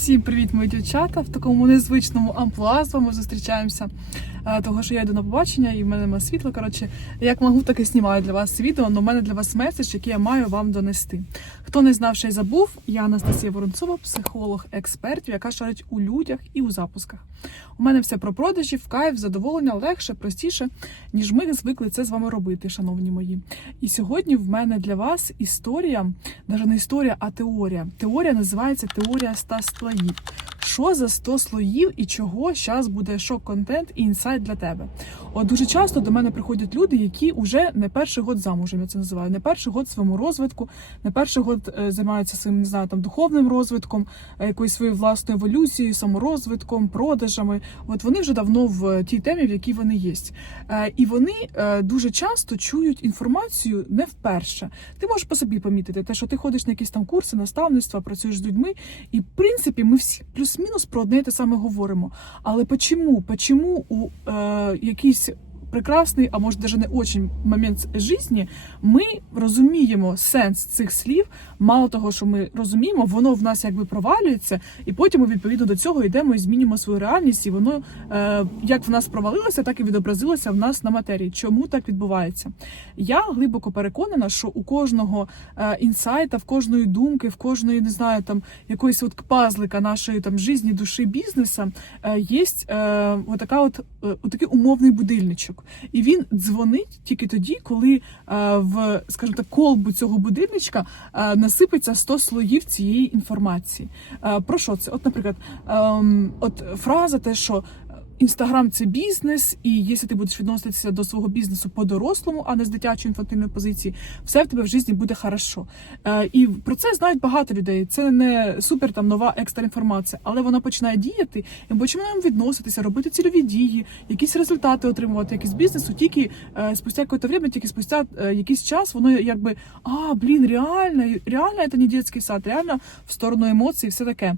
Всім привіт, мої дівчата! В такому незвичному амплуа з вами зустрічаємося. Е, Того, що я йду на побачення і в мене нема світла. Коротше, як можу, так і знімаю для вас відео, але в мене для вас меседж, який я маю вам донести. Хто не знав, ще й забув, я Анастасія Воронцова, психолог експертів, яка шарить у людях і у запусках. У мене все про продажі, в кайф, задоволення легше, простіше, ніж ми звикли це з вами робити, шановні мої. І сьогодні в мене для вас історія, навіть не історія, а теорія. Теорія називається теорія 100 слоїв. Що за 100 слоїв і чого зараз буде шок-контент і інсайт для тебе? От дуже часто до мене приходять люди, які вже не перший год замужем, я це називаю, не перший год своєму розвитку, не перший год е, займаються своїм, не знаю, там духовним розвитком, е, якоюсь своєю власною еволюцією, саморозвитком, продажами. От вони вже давно в тій темі, в якій вони є. Е, І вони е, дуже часто чують інформацію не вперше. Ти можеш по собі помітити те, що ти ходиш на якісь там курси, наставництва, працюєш з людьми, і в принципі ми всі плюс-мінус про одне і те саме говоримо. Але почему? Почому у е, якийсь прекрасний, а може даже не очень момент житті, ми розуміємо сенс цих слів. Мало того, що ми розуміємо, воно в нас якби провалюється, і потім ми відповідно до цього йдемо і змінюємо свою реальність, і воно е, як в нас провалилося, так і відобразилося в нас на матерії. Чому так відбувається? Я глибоко переконана, що у кожного е, інсайта, в кожної думки, в кожної не знаю там якоїсь от пазлика нашої там житті, душі бізнеса е, є е, отака от е, отакий умовний будильничок. І він дзвонить тільки тоді, коли е, в скажімо так колбу цього будильничка е, насипеться 100 слоїв цієї інформації. Е, Про що це? От, наприклад, ем, от фраза, те, що Інстаграм це бізнес, і якщо ти будеш відноситися до свого бізнесу по-дорослому, а не з дитячої інфантильної позиції, все в тебе в житті буде хорошо. Е, і про це знають багато людей. Це не супер там нова екстра інформація, але вона починає діяти, і починаємо відноситися, робити цільові дії, якісь результати отримувати, якісь бізнесу. Тільки е, спустя якесь время, тільки спустя е, якийсь час, воно якби а блін, реально, реально це не дитячий сад, реально в сторону емоцій, все таке.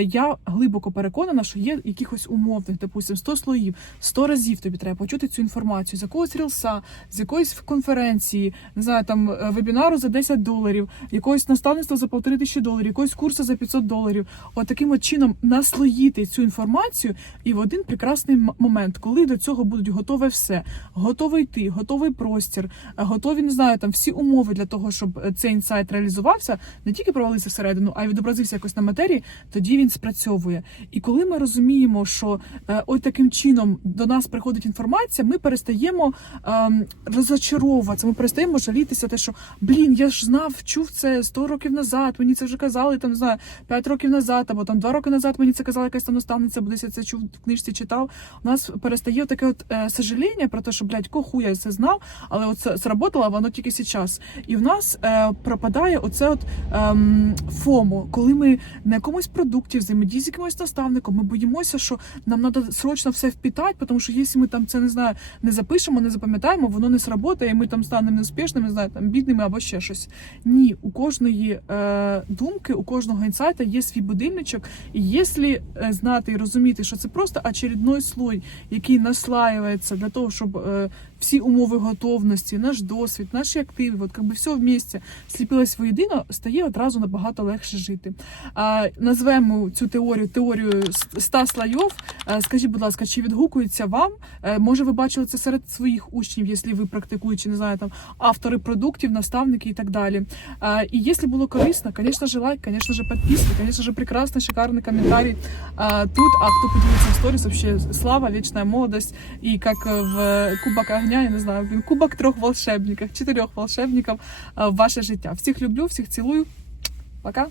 Я глибоко переконана, що є якихось умовних, допустим, 100 слоїв, 100 разів тобі треба почути цю інформацію з якогось рілса, з якоїсь конференції, не знаю, там е, вебінару за 10 доларів, якогось наставництва за полтори тисячі доларів, якогось курсу за 500 доларів. От таким от чином наслоїти цю інформацію, і в один прекрасний момент, коли до цього будуть готове все, готовий ти, готовий простір, е, готові, не знаю, там всі умови для того, щоб е, цей інсайт реалізувався, не тільки провалився всередину, а й відобразився якось на матерії, тоді він спрацьовує. І коли ми розуміємо, що е, ось таким чином до нас приходить інформація, ми перестаємо ем, розочаровуватися, ми перестаємо жалітися, те, що блін, я ж знав, чув це 100 років назад. Мені це вже казали там не знаю, 5 років назад, або там 2 роки назад мені це казала якась там наставниця, бо десь я це чув в книжці читав. У нас перестає таке от е, сожаління про те, що блядь, коху я це знав, але це сработало воно тільки зараз. І в нас е, пропадає оце от ем, фомо, коли ми на якомусь продукті взаємодії з якимось наставником, ми боїмося, що нам треба срочно все впітати, тому що якщо ми там це не знаю, не запишемо, не запам'ятаємо, воно не сработає, і ми там станемо неуспішними, не знаю, там бідними або ще щось. Ні, у кожної е, думки, у кожного інсайта є свій будильничок. І якщо е, знати і розуміти, що це просто очередной слой, який наслаюється для того, щоб е, всі умови готовності, наш досвід, наші активи, от якби все вместе сліпилось воєдино, стає одразу набагато легше жити. А, назвемо цю теорію теорією 100 слоїв. Е, Скажіть, будь ласка, чи відгукується вам? Е, Може, ви бачили це серед своїх учнів, якщо ви практикуючи, не знаю, там автори продуктів, наставники і так далі. А, І якщо було корисно, звісно же, лайк, звісно же, підписка, звісно же, прекрасний, шикарний коментарій а, тут. А хто подивиться в сторіс, вообще слава, вічна молодость. І як в Кубок огня, я не знаю, він кубок трьох волшебників, чотирьох волшебників в ваше життя. Всіх люблю, всіх цілую. Пока.